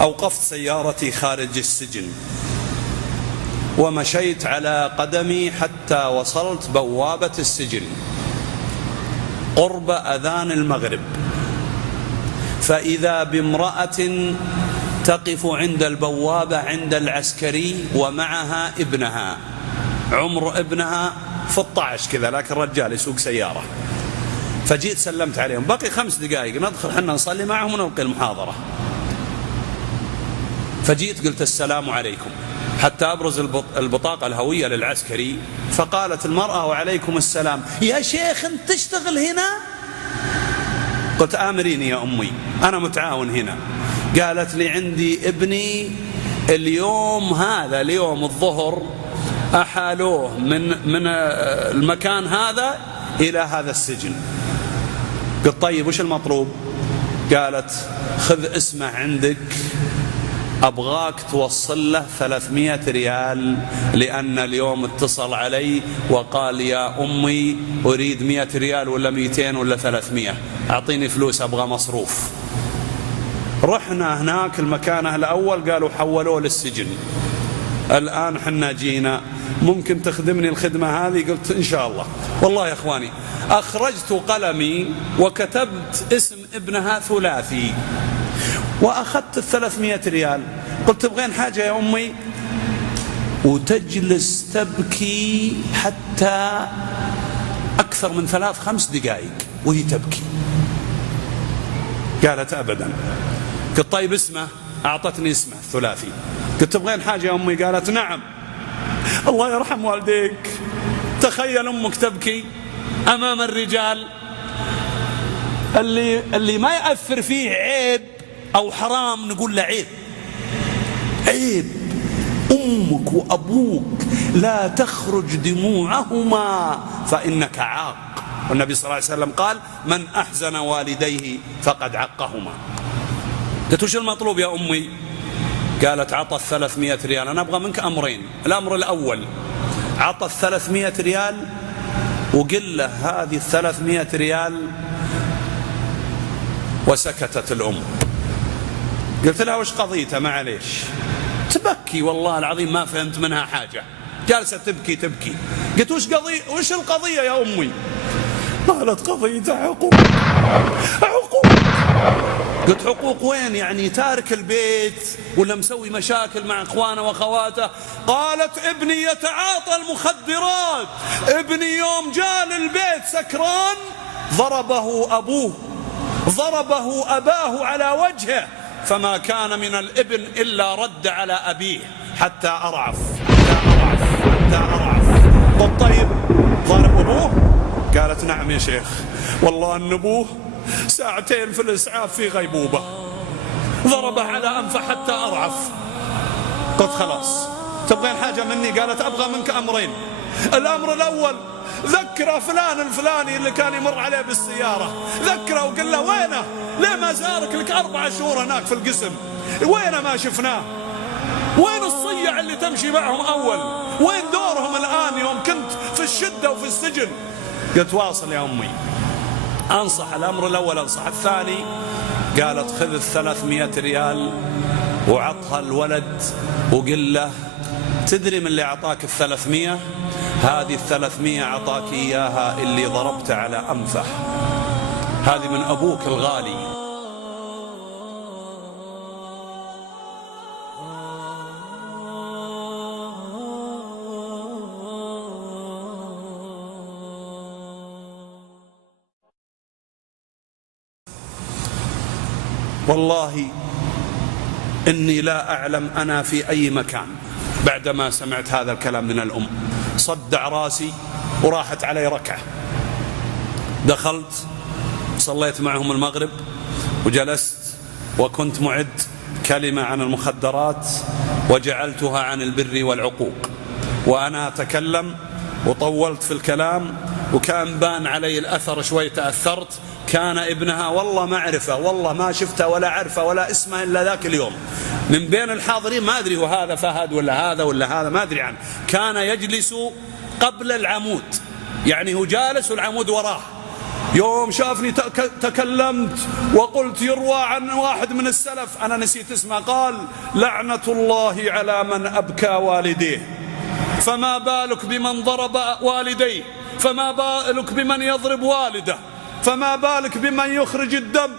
أوقفت سيارتي خارج السجن ومشيت على قدمي حتى وصلت بوابة السجن قرب أذان المغرب، فإذا بامرأة تقف عند البوابة عند العسكري ومعها ابنها، عمر ابنها 16 كذا، لكن رجال يسوق سيارة. فجيت سلمت عليهم، بقي 5 دقائق ندخل حنا نصلي معهم ونلقي المحاضرة. فجيت قلت السلام عليكم حتى أبرز البطاقة الهوية للعسكري، فقالت المرأة وعليكم السلام. يا شيخ أنت تشتغل هنا؟ قلت آمريني يا أمي أنا متعاون هنا. قالت لي عندي ابني اليوم هذا اليوم الظهر أحالوه من المكان هذا إلى هذا السجن. قلت طيب وش المطلوب؟ قالت خذ اسمه عندك، أبغاك توصل له 300 ريال، لأن اليوم اتصل علي وقال يا أمي أريد 100 ريال ولا 200 ولا 300، أعطيني فلوس أبغى مصروف. رحنا هناك المكانه الأول قالوا حولوه للسجن، الآن حنا جينا ممكن تخدمني الخدمة هذه؟ قلت إن شاء الله. والله يا أخواني أخرجت قلمي وكتبت اسم ابنها ثلاثي وأخذت 300 ريال. قلت تبغين حاجة يا أمي؟ وتجلس تبكي حتى أكثر من 3-5 دقائق وهي تبكي. قالت أبدا. قلت طيب اسمه؟ أعطتني اسمه الثلاثي. قلت تبغين حاجة يا أمي؟ قالت نعم. الله يرحم والديك، تخيل أمك تبكي أمام الرجال اللي ما يأثر فيه عيب أو حرام نقول له عيب. عيب أمك وأبوك لا تخرج دموعهما فإنك عاق، والنبي صلى الله عليه وسلم قال من أحزن والديه فقد عقهما. قلت وش المطلوب يا أمي؟ قالت عطت 300 ريال. أنا أبغى منك أمرين. الأمر الأول عطت 300 ريال وقل له هذه 300 ريال، وسكتت الأم. قلت لها وش قضيتها؟ معليش تبكي والله العظيم ما فهمت منها حاجة، جالسة تبكي. قلت وش القضية يا أمي؟ قالت قضيتها حقوق. قلت حقوق وين؟ يعني تارك البيت ولا مسوي مشاكل مع اخوانه واخواته؟ قالت ابني يتعاطى المخدرات، ابني يوم جاء للبيت سكران ضربه أباه على وجهه، فما كان من الابن إلا رد على أبيه حتى أرعف. قلت طيب ضرب أبوه؟ قالت نعم يا شيخ، والله أن أبوه 2 ساعة في الإسعاف في غيبوبة، ضربه على أنفه حتى أرعف. قلت خلاص تبغين حاجة مني؟ قالت أبغى منك أمرين. الأمر الأول ذكر فلان الفلاني اللي كان يمر عليه بالسيارة، ذكره وقل له وينه؟ ليه ما زارك؟ لك 4 شهور هناك في القسم، وينه ما شفناه؟ وين الصيع اللي تمشي معهم أول؟ وين دورهم الآن يوم كنت في الشدة وفي السجن؟ قلت واصل يا أمي. أنصح الأمر الأول، أنصح الثاني. قالت خذ 300 ريال وعطها الولد وقل له تدري من اللي أعطاك 300؟ هذه 300 أعطاك إياها اللي ضربت على أنفه، هذه من أبوك الغالي. والله إني لا أعلم أنا في أي مكان بعدما سمعت هذا الكلام من الأم. صدع راسي وراحت علي ركعة. دخلت صليت معهم المغرب وجلست وكنت معد كلمة عن المخدرات وجعلتها عن البر والعقوق، وأنا أتكلم وطولت في الكلام وكان بان علي الأثر شوي، تأثرت. كان ابنها والله ما أعرفه، والله ما شفته ولا عرفه ولا اسمه إلا ذاك اليوم من بين الحاضرين، ما أدري هو هذا فهد ولا هذا ما أدري عنه. كان يجلس قبل العمود، يعني هو جالس والعمود وراه، يوم شافني تكلمت وقلت يروى عن واحد من السلف أنا نسيت اسمه، قال لعنة الله على من أبكى والديه، فما بالك بمن ضرب والديه، فما بالك بمن يضرب والده، فما بالك بمن يخرج الدم،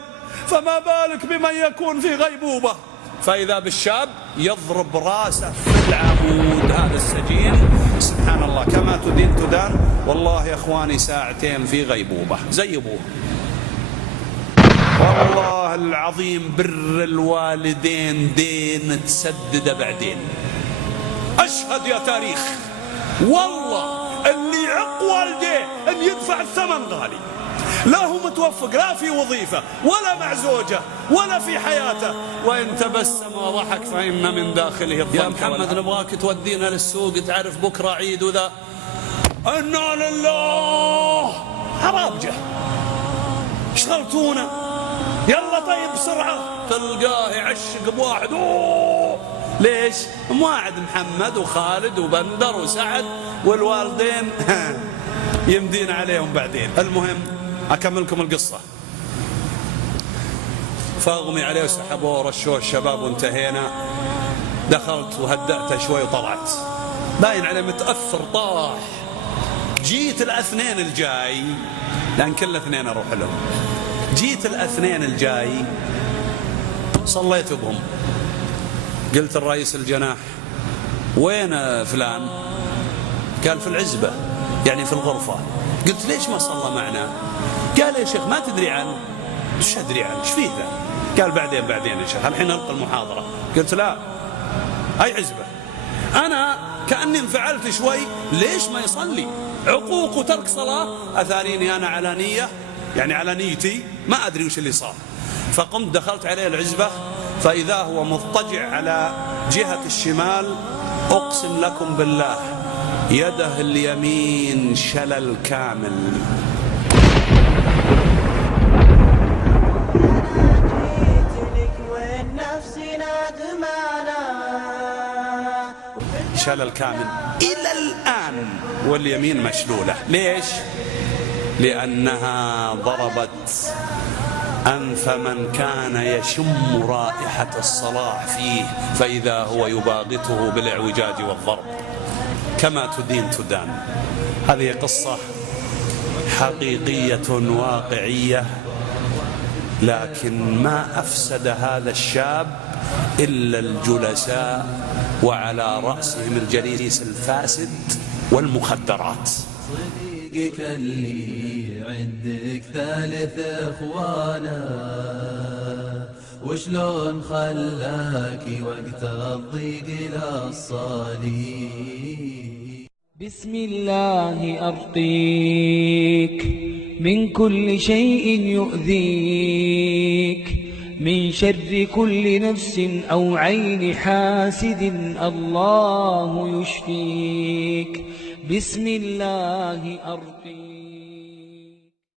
فما بالك بمن يكون في غيبوبة. فإذا بالشاب يضرب راسه في العمود هذا السجين، سبحان الله كما تدين تدان. والله يا اخواني ساعتين في غيبوبة زي ابوه. والله العظيم بر الوالدين دين تسدد بعدين. اشهد يا تاريخ والله اللي يعق والديه ان يدفع الثمن غالي، لا هو متوفق لا في وظيفة ولا مع زوجة ولا في حياته، وإن تبسم وضحك فإن من داخله الضنك. يا محمد نبغاك تودينا للسوق، تعرف بكرة عيد وذا. إنا لله حرابجة اشغلتونا، يلا طيب بسرعة. تلقاه يعشق بواحد. ليش؟ مواعد محمد وخالد وبندر وسعد والوالدين يمدين عليهم بعدين. المهم أكملكم القصة. فاغمي عليه وسحبوه ورشوه الشباب وانتهينا. دخلت وهدأته شوي وطلعت، باين عليه متأثر طاح. جيت الاثنين الجاي، لأن كل اثنين أروح لهم. جيت الاثنين الجاي صليت بهم، قلت الرئيس الجناح وين فلان؟ قال في العزبة، يعني في الغرفة. قلت ليش ما صلى معنا؟ قال يا شيخ ما تدري عنه. ايش ادري عنه؟ ايش فيه ذا؟ قال بعدين يا شيخ الحين نلقى المحاضرة. قلت لا، هاي عزبة. انا كأني انفعلت شوي، ليش ما يصلي؟ عقوق وترك صلاة. اثاريني انا على نية، يعني على نيتي، ما ادري وش اللي صار. فقمت دخلت عليه العزبة، فاذا هو مضطجع على جهة الشمال، اقسم لكم بالله يده اليمين شلل كامل. شلل كامل إلى الآن، واليمين مشلولة. ليش؟ لأنها ضربت أنف من كان يشم رائحة الصلاح فيه، فإذا هو يباغته بالإعوجاج والضرب. كما تدين تدان. هذه قصة حقيقية واقعية، لكن ما أفسد هذا الشاب إلا الجلساء، وعلى رأسهم الجليس الفاسد والمخدرات. صديقك اللي عندك ثالث اخوانا، وشلون خلاك وقت الضيق للصليب. بسم الله أرقيك من كل شيء يؤذيك، من شر كل نفس أو عين حاسد الله يشفيك. بسم الله أرقيك.